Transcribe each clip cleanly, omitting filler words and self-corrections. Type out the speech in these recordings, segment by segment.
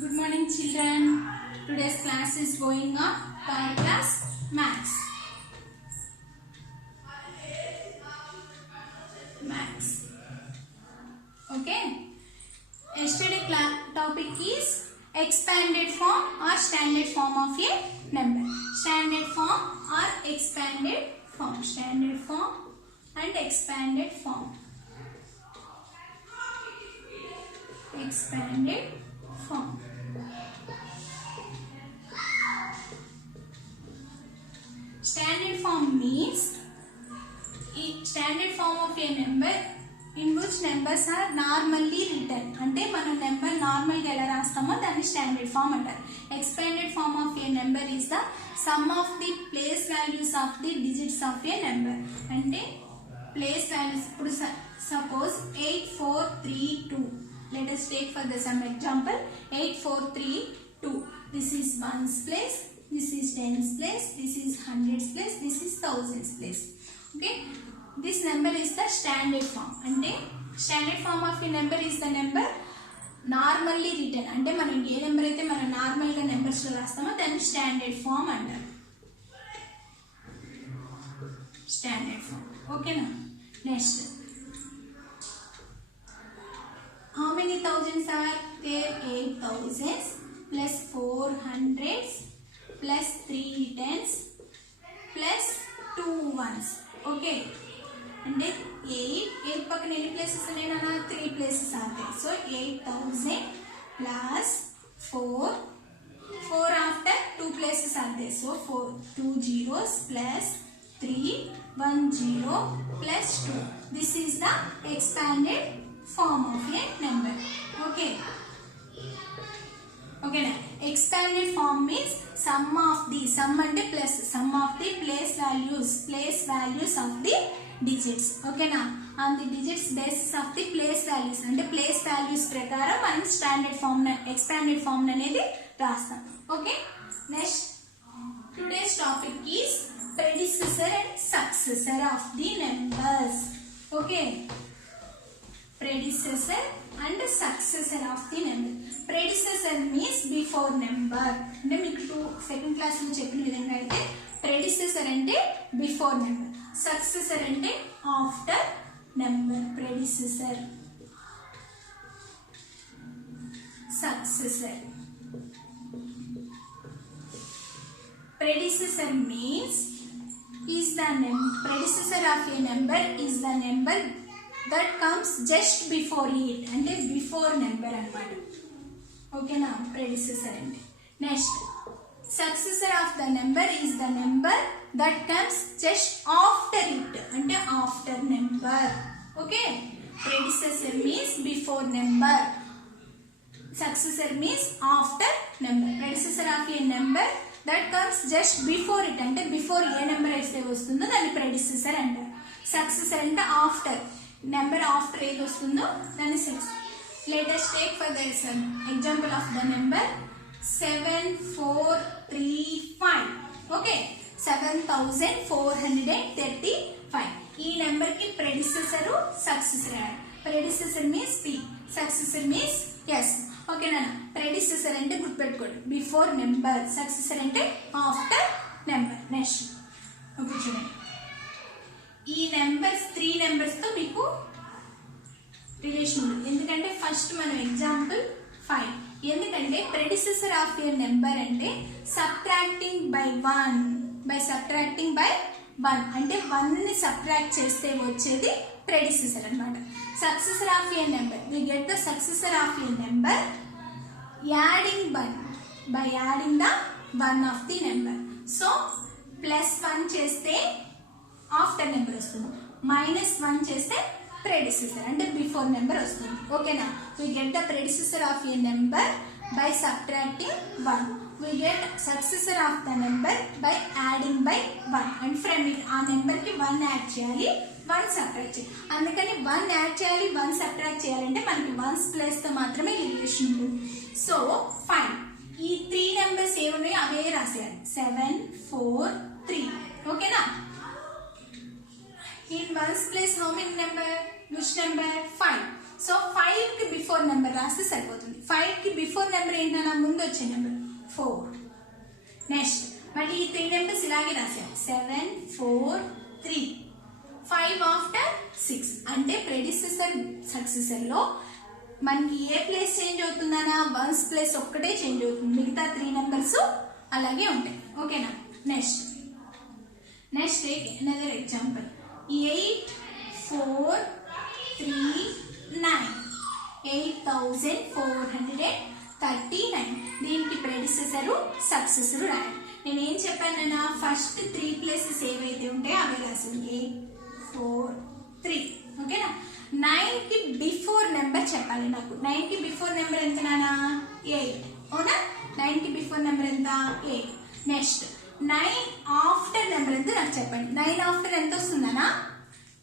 Good morning, children. Today's class is going on third class maths. Okay. Yesterday topic is expanded form or standard form of a number. Standard form or expanded form. Standard form and expanded form. Expanded form. Standard form means standard form of a number in which numbers are normally written. అంటే మనం number normal గా ఎలా రాస్తామో దాన్ని standard form అంటారు. Expanded form of a number is the sum of the place values of the digits of a number. అంటే place values ఇప్పుడు suppose 8432. Let us take for the some example 8432. This is ones place, this is tens place, this is hundreds place, this is thousands place. Okay, this number is the standard form. Ante standard form of a number is the number normally written. Ante మనం ఏ number అయితే మనం normal గా numbers లో రాస్తామో దాన్ని standard form అంటారు. Standard form. ఓకేనా? Next, how many thousands are there? 8,000s plus 400s plus 3 tens plus 2 ones. Okay, and then 8 పక్కన ఎన్ని ప్లేసెస్ ఉన్నాయి నాన్న? 3 places are there. So 8,000 plus 4 after 2 places are there. So 2 zeros plus 3 1 0 plus 2. This is the expanded form of a number. Okay. Okay na? Expanded form means sum ante plus sum of the place values of the digits. Okay na? On the digits basis of the place values ante place values prakaram మనం standard form expanded form అనేది రాస్తాం. Okay. Next, today's topic is predecessor and successor of the numbers. Okay. Predecessor and successor of the number. Predecessor means before number. అంటే మీకు second class లో చెప్పిన విధంగా అయితే predecessor అంటే before number, successor అంటే after number. Predecessor, successor. Predecessor means is the predecessor of a number is the number that comes just before it. అంటే before number అన్నమాట. ఓకేనా? predecessor అంటే. Next, successor of the number is the number that comes just after it. అంటే after number. Okay? predecessor means before number, successor means after number. predecessor of a number that comes just before it. అంటే before ఏ number అయితే వస్తుందో దాన్ని predecessor అంటారు. successor అంటే after number after ఏది వస్తుందో దాన్ని successor. Let us take for the example of the number 7435. Okay, 7435. ఈ నెంబర్ కి predecessor successor. Predecessor means p, successor means s. ఓకేనా? ప్రెడిసెసర్ అంటే గుర్తుపెట్టుకోండి బిఫోర్ నెంబర్, సక్సెసర్ అంటే ఆఫ్టర్ నెంబర్. నెక్స్ట్, ఓకే చూడండి, ఈ నెంబర్స్ 3 నెంబర్స్ తో మీకు రిలేషన్ ఉంది. ఎందుకంటే ఫస్ట్ మనం ఎగ్జాంపుల్ 5. ఎందుకంటే ప్రెడిసెసర్ ఆఫ్ ఏ నెంబర్ అంటే సబ్ట్రాక్టింగ్ బై 1 అంటే 1 ని సబ్ట్రాక్ట్ చేస్తే వచ్చేది ప్రెడిసెసర్ అన్నమాట. Successor of a number, we get the successor of a number adding 1 by adding the 1 of the number. So +1 చేస్తే ఆఫ్టర్ నెంబర్ వస్తుంది, -1 చేస్తే ప్రెడిసెసర్ అంటే బిఫోర్ నెంబర్ వస్తుంది. ఓకేనా? we get the predecessor of a number by subtracting 1. we get successor of the number by adding by 1. and from it ఆ number కి 1 add చేయాలి, 1 subtract చేయాలి. అందుకని 1 యాడ్ చేయాలి, 1 సబ్ట్రాక్ట్ చేయాలంటే మనకి 1's ప్లేస్ తో మాత్రమే రిలేషన్ ఉంటుంది. సో ఫైన్, ఈ 3 నెంబర్స్ ఏమున్నాయో అవే రాసేయాలి. 7 4 3. ఓకేనా? In 1's place how many number? Which number? 5. So 5కి బిఫోర్ నెంబర్ రాస్తే సరిపోతుంది. 5కి బిఫోర్ నెంబర్ ఏంటన్నా ముందు వచ్చే నెంబర్ 4. నెక్స్ట్ మళ్ళీ ఈ 3 నెంబర్స్ ఇలాగే రాసాం 7 4 3. 5 ఆఫ్టర్ 6 అంటే ప్రెడిసెసర్ సక్సెసర్ లో మనకి ఏ ప్లేస్ చేంజ్ అవుతుందనా వన్స్ ప్లేస్ ఒక్కటే చేంజ్ అవుతుంది, మిగతా 3 నెంబర్స్ అలాగే ఉంటాయి. ఓకేనా. Next another example 8 4 3 9 8439. దీనికి ప్రెడిసెసర్ సక్సెసర్ రాయాలి. నేను ఏం చెప్పానన్నా ఫస్ట్ 3 ప్లేసెస్ ఏవైతే ఉంటాయో అవి రాసింది 8 4 3. ఓకేనా. 9కి బిఫోర్ నెంబర్ చెప్పాలి నాకు. 9కి బిఫోర్ నెంబర్ ఎంత నానా 8. అవునా. 9కి బిఫోర్ నెంబర్ ఎంత 8. నెక్స్ట్ 9 ఆఫ్టర్ నెంబర్ ఎంత నాకు చెప్పండి. 9 ఆఫ్టర్ ఎంత వస్తుందనా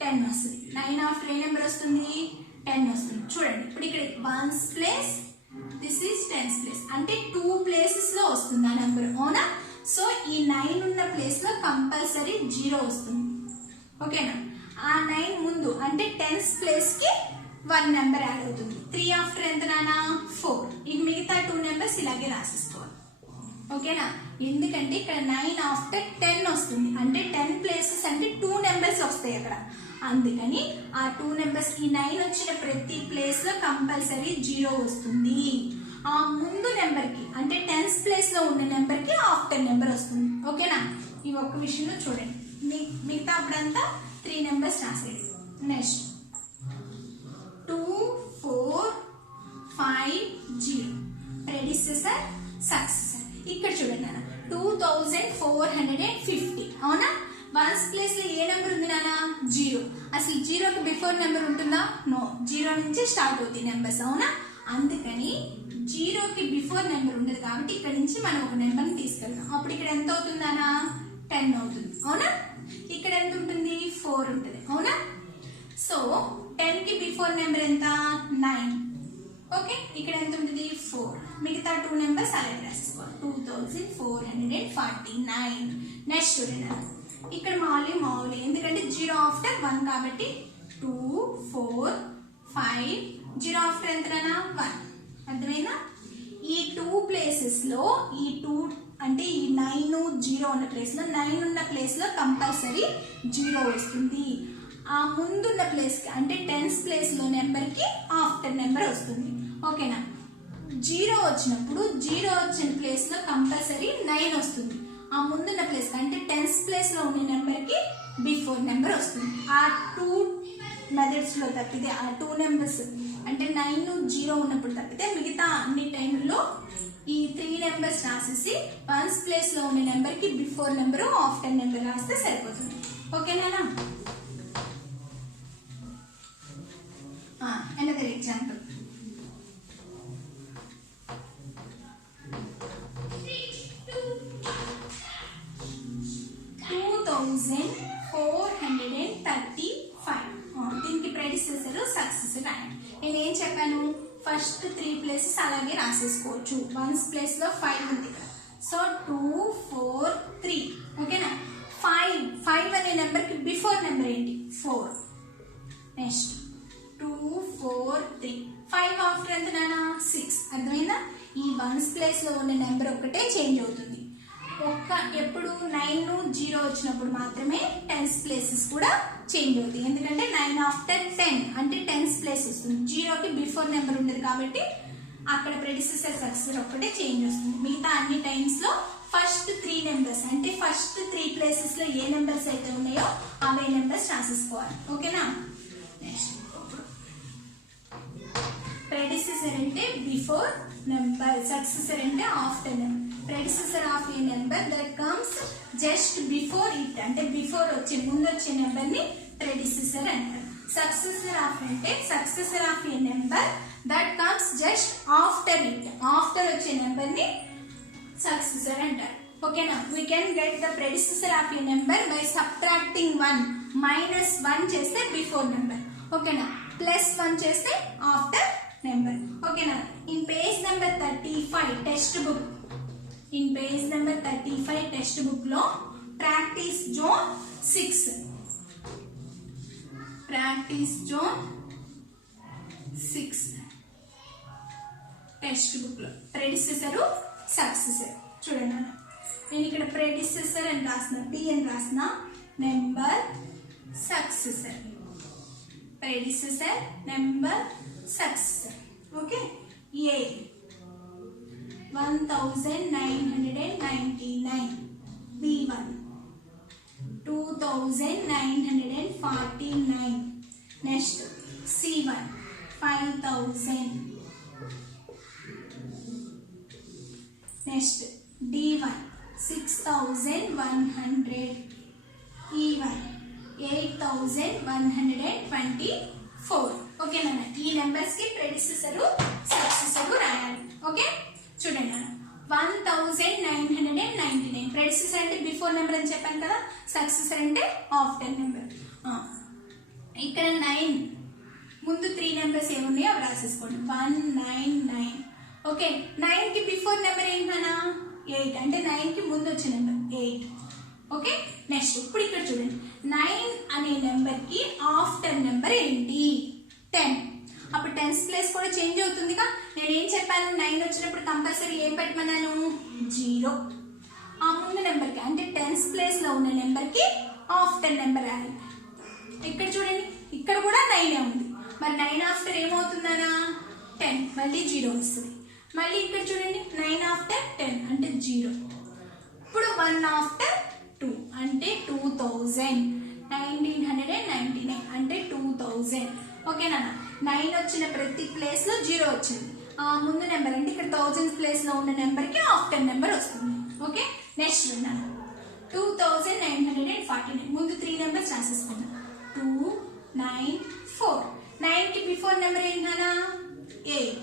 10 వస్తుంది. 9 ఆఫ్టర్ ఏ నెంబర్ వస్తుంది 10 వస్తుంది. చూడండి ఇప్పుడు ఇక్కడ 1's place this is 10's place అంటే 2 ప్లేసెస్ లో వస్తుంది ఆ నెంబర్. అవునా. సో ఈ 9 ఉన్న ప్లేస్ లో కంపల్సరీ 0 వస్తుంది. ఓకేనా. ఆ 9 ముందు అంటే 10's ప్లేస్ కి 1 నెంబర్ యాడ్ అవుతుంది. 3 ఆఫ్టర్ ఎంత నానా 4. ఇక మిగతా 2 నెంబర్స్ ఇలాగే రాసిస్తాం. ఓకేనా. ఎందుకంటే ఇక్కడ 9 ఆఫ్టర్ 10 వస్తుంది అంటే 10 ప్లేసెస్ అంటే 2 నెంబర్స్ వస్తాయి అక్కడ. అందుకని ఆ 2 నెంబర్స్ ఈ 9 వచ్చిన ప్రతి ప్లేస్ లో కంపల్సరీ 0 వస్తుంది. ఆ ముందు నెంబర్ కి అంటే 10's ప్లేస్ లో ఉన్న నెంబర్ కి ఆఫ్టర్ నెంబర్ వస్తుంది. ఓకేనా. ఈ ఒక్క విషయంలో చూడండి. మిగతా అప్పుడంతా 3 నెంబర్స్ రాసేది. Next 2 4 5 0 predecessor successor. ఇక్కడ చూడండి నాన్న 2450. అవునా. 1's ప్లేస్ లో ఏ నెంబర్ ఉంది నాన్న 0. అసలు 0కి బిఫోర్ నెంబర్ ఉంటుందా నో. 0 నుంచి స్టార్ట్ అవుతాయి నెంబర్స్. అవునా. అందుకని 0కి బిఫోర్ నెంబర్ ఉండదు కాబట్టి ఇక్కడ నుంచి మనం ఒక నెంబర్ ని తీసుకెళ్తాం. అప్పుడు ఇక్కడ ఎంత అవుతుందనా 10 అవుతుంది. అవునా. ఇక్కడ ఎంత ఉంటుంది 4 ఉంటుంది. అవునా. సో 10కి బిఫోర్ నెంబర్ ఎంత 9. ఓకే. ఇక్కడ ఎంత ఉంటుంది 4. మిగతా 2 నెంబర్స్ అలాగే రాసుకోవాలి 2449. నెక్స్ట్ చూడండి ఇక్కడ మామూలు ఎందుకంటే 0 ఆఫ్టర్ 1 కాబట్టి 2 4 5 0 ఆఫ్టర్ ఎంతనా 1. అర్థమైనా. ఈ 2 ప్లేసెస్ లో ఈ 2 అంటే ఈ 9 0 ఉన్న ప్లేస్ లో 9 ఉన్న ప్లేస్ లో కంపల్సరీ 0 వస్తుంది. ఆ ముందున్న ప్లేస్ కి అంటే 10's ప్లేస్ లో నెంబర్ కి ఆఫ్టర్ నెంబర్ వస్తుంది. ఓకేనా. 0 వచ్చినప్పుడు 0 వచ్చిన ప్లేస్ లో కంపల్సరీ 9 వస్తుంది. ఆ ముందున్న ప్లేస్ అంటే 10's ప్లేస్ లో ఉన్న నెంబర్ కి బిఫోర్ నెంబర్ వస్తుంది. ఆ 2 మెథడ్స్ లో తప్పితే ఆ 2 నెంబర్స్ అంటే 9 0 ఉన్నప్పుడు తప్పితే మిగతా అన్ని టైంలో ఈ 3 నెంబర్స్ రాసేసి 1's ప్లేస్ లో ఉన్న నెంబర్ కి బిఫోర్ నెంబర్ ఆఫ్టర్ నెంబర్ రాస్తే సరిపోతుంది. ఓకేనా. Another example 2435. దీనికి ప్రెడిసెసర్ సక్సెసర్ రాయండి. నేను ఏం చెప్పాను ఫస్ట్ 3 ప్లేసెస్ అలాగే రాసేసుకోవచ్చు. 1's ప్లేస్ లో 5 ఉంది ఇక్కడ. సో 2 4 3. ఓకేనా. 5 అనే నెంబర్ కి బిఫోర్ నెంబర్ ఏంటి 4. నెక్స్ట్ 2 4 3. 5 ఆఫ్టర్ ఎంత నానా 6. అర్థమైందా. ఈ 1's ప్లేస్ లో ఉన్న నెంబర్ ఒక్కటే చేంజ్ అవుతుంది. ఎప్పుడు 9 0 వచ్చినప్పుడు మాత్రమే 10's ప్లేసెస్ కూడా చేంజ్ అవుతాయి. ఎందుకంటే 9 ఆఫ్టర్ 10 అంటే 10's ప్లేస్ వస్తుంది. 0కి బిఫోర్ నెంబర్ ఉండదు కాబట్టి అక్కడ ప్రెడిసెసర్ సక్సెసర్ ఒక్కటే చేంజ్ వస్తుంది. మిగతా అన్ని టైమ్స్ లో ఫస్ట్ 3 నెంబర్స్ అంటే ఫస్ట్ 3 ప్లేసెస్ లో ఏ నెంబర్స్ అయితే ఉన్నాయో అవే నెంబర్స్ రాసేసుకోవాలి. ఓకేనా. నెక్స్ట్ ప్రెడిసెసర్ అంటే బిఫోర్ నెంబర్, సక్సెసర్ అంటే after number. Predecessor of a number that comes just before it అంటే బిఫోర్ వచ్చే ముందు వచ్చే నెంబర్ ని ప్రెడిసెసర్ అంటారు. సక్సెసర్ ఆఫ్ అంటే successor of a number that comes just after it after వచ్చే నెంబర్ ని సక్సెసర్ అంటారు. ఓకేనా. We can get the predecessor of a number by subtracting 1. -1 చేస్తే బిఫోర్ నెంబర్. ఓకేనా. +1 చేస్తే ఆఫ్టర్ నెంబర్. ఓకేనా. In page number 35 textbook in page number 35 textbook లో practice zone 6 practice zone 6 textbook లో predecessor successor చూడండి నేను ఇక్కడ predecessor అని రాసిన P అని రాసిన number successor predecessor number successor okay A 1999 B1 2949 next C1 5000 next D1 6100 E1 8124 okay నాన్న ఈ నెంబర్స్ కి ప్రెడిసెసర్ సక్సెసర్ రాయాలి ఓకే చూడండి నాన్న 1999 ప్రెడిసెసర్ అంటే బిఫోర్ నెంబర్ అని చెప్పాను కదా సక్సెసర్ అంటే ఆఫ్టర్ నెంబర్ ఇక్కడ 9 ముందు 3 నెంబర్స్ ఏమున్నాయో అవి రాసేసుకోండి 199 ఓకే 9 కి బిఫోర్ నెంబర్ ఏంటన్నా 8 అంటే 9 కి ముందు వచ్చే నెంబర్ 8 ఓకే నెక్స్ట్ ఇప్పుడు ఇక్కడ చూడండి 9 అనే నెంబర్ కి ఆఫ్టర్ నెంబర్ ఏంటి 10 అప్పుడు టెన్స్ ప్లేస్ కూడా చేంజ్ అవుతుందిగా నేను ఏం చెప్పాను 9 వచ్చినప్పుడు కంపల్సరీ ఏం పెట్టమన్నాను 0 ఆ ముందు నెంబర్ కి అంటే టెన్స్ ప్లేస్ లో ఉన్న నెంబర్ కి ఆఫ్టర్ నెంబర్ రాయాలి ఇక్కడ చూడండి ఇక్కడ కూడా 9 ఉంది మరి 9 ఆఫ్టర్ ఏమవుతుందనా 10 మళ్ళీ 0 వస్తుంది మళ్ళీ ఇక్కడ చూడండి 9 ఆఫ్టర్ 10 అంటే 0 ఇప్పుడు 1 ఆఫ్టర్ 2 అంటే 1999 అంటే 2000 ఓకేనా 9 వచ్చిన ప్రతి ప్లేస్ లో 0 వచ్చింది ఆ ముందు నెంబర్ అంటే ఇక్కడ 1000 ప్లేస్ లో ఉన్న నెంబర్ కి ఆఫ్టర్ నెంబర్ వస్తుంది ఓకే నెక్స్ట్ విన్నాను 2949 ముందు 3 నెంబర్స్ రాసేసుకున్నాను 294 9 కి బిఫోర్ నెంబర్ ఏంటన్నా 8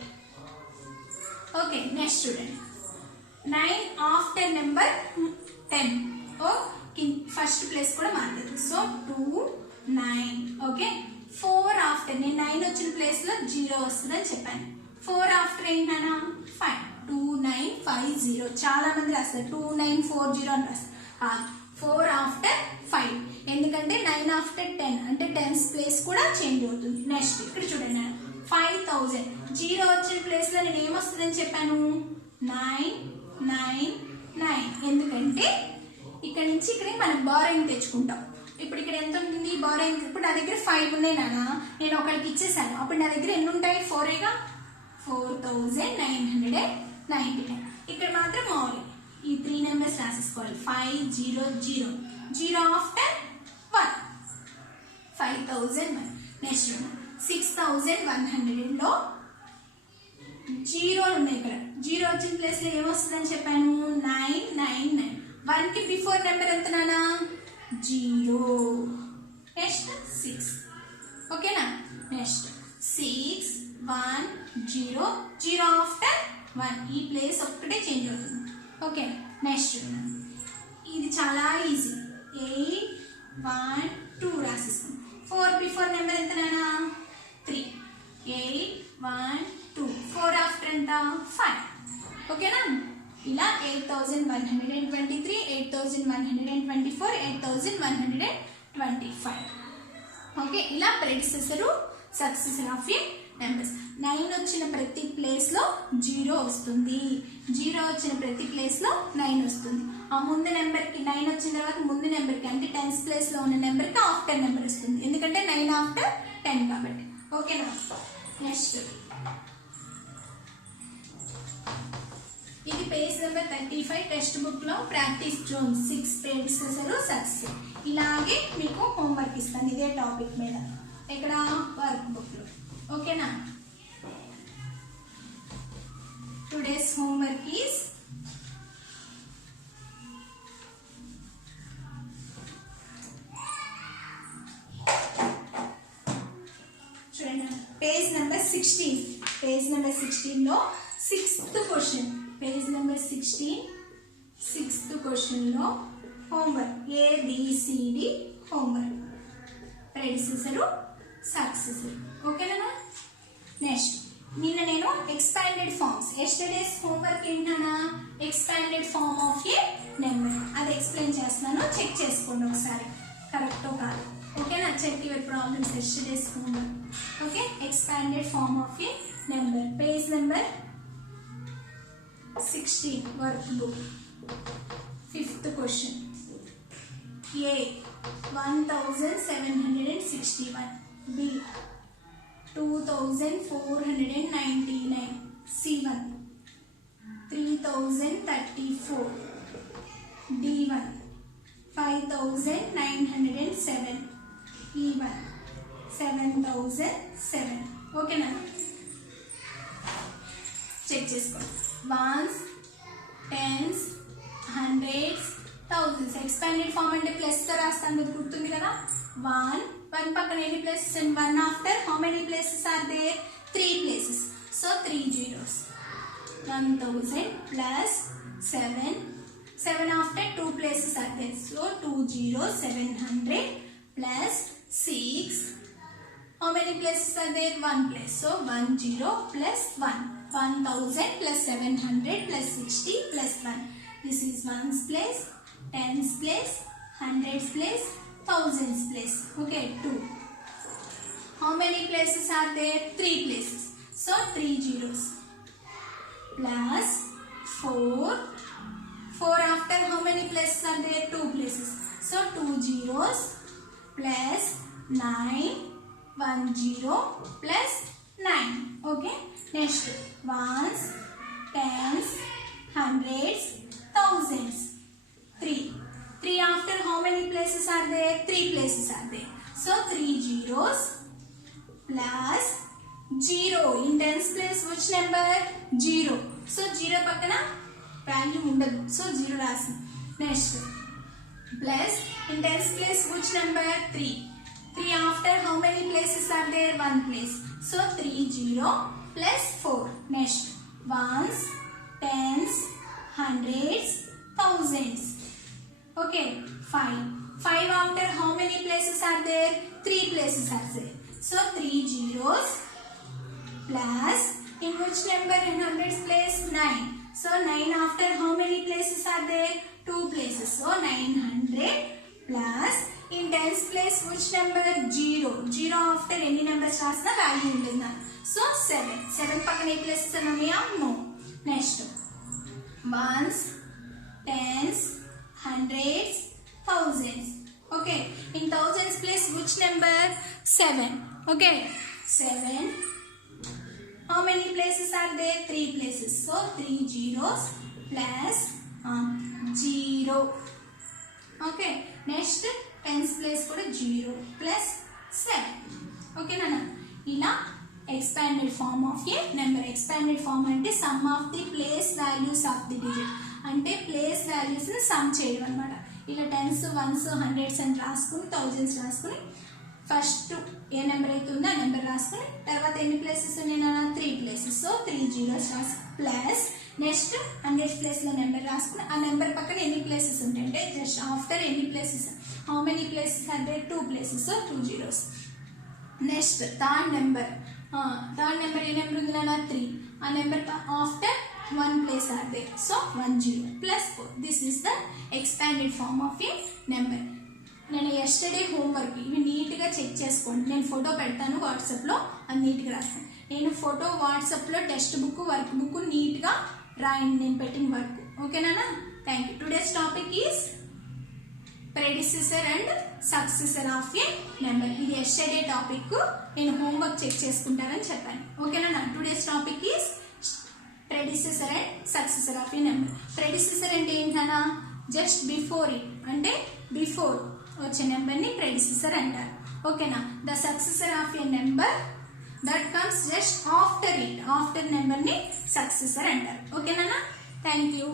ఓకే నెక్స్ట్ చూడండి 9 ఆఫ్టర్ నెంబర్ 10 ఓ ఫస్ట్ ప్లేస్ కూడా మారుతుంది సో 29 ఓకే 4 ఆఫ్టర్ నేను 9 వచ్చిన ప్లేస్ లో 0 వస్తుందని చెప్పాను 4 ఆఫ్టర్ ఏంటన్నా 5 2950 చాలా మంది రాస్తారు 2940 అని రాస్తారు 4 ఆఫ్టర్ 5 ఎందుకంటే 9 ఆఫ్టర్ 10 అంటే 10 ప్లేస్ కూడా చేంజ్ అవుతుంది నెక్స్ట్ ఇక్కడ చూడండి 5000 0 వచ్చిన ప్లేస్ లో నేను ఏమొస్తుందని చెప్పాను 999 ఎందుకంటే ఇక్కడ నుంచి ఇక్కడికి మనం బారోయింగ్ తెచ్చుకుంటాం ఇప్పుడు ఇక్కడ ఎంత ఉంటుంది బారోయింగ్ ఇప్పుడు నా దగ్గర 5 ఉన్నాయి నాన్న నేను ఒకరికి ఇచ్చేసాను అప్పుడు నా దగ్గర ఎన్ని ఉంటాయి 4 4999 ఇక్కడ మాత్రం మౌలి ఈ 3 నెంబర్స్ రాసేసుకోవాలి 500 0 ఆఫ్టర్ 1 5001 నెక్స్ట్ 6100 లో 0 ఉన్నాయి ఇక్కడ 0 వచ్చిన ప్లేస్ లో ఏమొస్తుందని చెప్పాను 999 1 కి బిఫోర్ నెంబర్ ఎంత నానా 0 నెక్స్ట్ 6 ఓకేనా నెక్స్ట్ 610 0 ఆఫ్టర్ 1 ఈ ప్లేస్ ఒక్కటే చేంజ్ అవుతుంది ఓకే నెక్స్ట్ ఇది చాలా ఈజీ 812 రాసేసుకుందాం 4 బిఫోర్ నెంబర్ ఎంత నానా 3 812 4 ఆఫ్టర్ ఎంత 5 ఓకేనా ఇలా 8123 8124 8125 ఓకే ఇలా predecessor successor of A numbers 9 వచ్చిన ప్రతి ప్లేస్ లో 0 వస్తుంది 0 వచ్చిన ప్రతి ప్లేస్ లో 9 వస్తుంది ఆ ముందు నెంబర్ కి 9 వచ్చిన తర్వాత ముందు నెంబర్ కి అంటే 10th ప్లేస్ లో ఉన్న నెంబర్ కి ఆఫ్టర్ నెంబర్ వస్తుంది ఎందుకంటే 9 ఆఫ్టర్ 10 కాబట్టి ఓకేనా నెక్స్ట్ ఇది పేజ్ నెంబర్ 35 టెక్స్ట్ బుక్ లో ప్రాక్టీస్ జోన్ 6 ప్రెడిసెసర్ సక్సెసర్ ఇలాగే మీకు హోంవర్క్ ఇస్తాను ఇదే టాపిక్ మీద ఇక్కడ వర్క్ బుక్ లో ఓకేనా టుడేస్ హోంవర్క్ ఈస్ చూడండి పేజ్ నెంబర్ 16 లో 6th question page number 16 6th question లో homework ABCD homework predecessor successor ఓకేనా నెక్స్ట్ నిన్న నేను ఎక్స్పాండెడ్ ఫార్మ్స్ ఎస్టర్డేస్ హోంవర్క్ ఏంటన్నా expanded form of a number అది ఎక్స్ప్లెయిన్ చేస్తున్నాను చెక్ చేసుకోండి ఒకసారి కరెక్టో కాదు Okay, now check your problems yesterday's homework. Okay, expanded form of a number. Page number 16, workbook. Fifth question. A 1761. B 2499. C1 3034. D1 5907. E1 7007. Okay na? Check చేసుకోండి. Ones, tens, hundreds, thousands. Expanded form అంటే plus తో రాస్తాను కదా, గుర్తుంది కదా. 1 పక్కన ఎన్ని places and 1 after how many places are there? 3 places. So 3 zeros. 1000 plus 7 after 2 places are there. So 2 zeros 700 plus 6. How many places are there? 1 place. So 1 0 plus 1. 1000 plus 700 plus 60 plus 1. This is ones place, tens place, hundreds place, thousands place. Okay, 2. How many places are there? 3 places. So 3 zeros plus 4. 4 after how many places are there? 2 places. So 2 zeros plus 9. 1 0 plus 9. Okay. Next, ones, tens, hundreds, thousands. 3 after how many places are there? 3 places are there. So 3 zeros plus 0. In tens place which number? 0. So 0 pakkana value undadu. So 0 rasi. Next, plus in tens place which number? 3. 3 after how many places are there? 1 place. So 3 0 plus 4. Next, ones, tens, hundreds, thousands. Okay, 5. 5 after how many places are there? 3 places are there. So 3 zeros plus in which number in hundreds place? 9. So 9 after how many places are there? 2 places. So 900 plus in tens place which number? 0. 0 after any numbers rasna value ఉంటుంది. So 7. 7 పక్కన ఏ places ఉన్నాయా? No. Next, ones, tens, hundreds, thousands. Okay, in thousands place which number? 7. Okay, 7. How many places are there? 3 places. So 3 zeros plus 0. Okay, next tens place kuda 0 plus 7. Okay nana, ila expanded form of a number. Expanded form ante sum of the place values of the digit. అంటే place values ని some చేయడం అన్నమాట. ఇలా tense, once, hundreds అని రాసుకుని, thousands రాసుకుని, first ఏ number అయితే ఉందో ఆ నెంబర్ రాసుకుని, తర్వాత ఎన్ని ప్లేసెస్ ఉన్నాయన్నా? 3 ప్లేసెస్. సో 3 zeros రాసు ప్లస్ నెక్స్ట్ హండ్రెడ్స్ ప్లేస్ లో నెంబర్ రాసుకుని, ఆ నెంబర్ పక్కన ఎన్ని ప్లేసెస్ ఉంటాయి అంటే జస్ట్ ఆఫ్టర్ ఎన్ని ప్లేసెస్, హౌ మెనీ ప్లేసెస్ అంటే 2 places. So 2 zeros. Next third number ఏ నెంబర్ ఉంది నాన్న? 3. ఆ number after 1 place are there. So 1 0 plus 4. This is the expanded form of a number. నేను yesterday homework ఇవి నీట్గా చెక్ చేసుకోండి. నేను ఫోటో పెడతాను వాట్సాప్లో, అది నీట్గా రాస్తాను. నేను ఫోటో వాట్సాప్లో టెక్స్ట్ బుక్, వర్క్ బుక్ నీట్గా రాయండి నేను పెట్టిన వర్క్. ఓకేనా? Thank you. Today's topic is predecessor and successor of a number. ఇది yesterday టాపిక్. నేను హోంవర్క్ చెక్ చేసుకుంటారని చెప్పాను. ఓకేనా? Today's topic is predecessor and successor of a number. predecessor అంటే ఏంటన్నా? జస్ట్ బిఫోర్ ఇట్, అంటే బిఫోర్ వచ్చే నెంబర్ ని predecessor అంటారు. ఓకేనా? The successor of a number that comes just after it, after number ని సక్సెసర్ అంటారు. ఓకేనా? Thank you.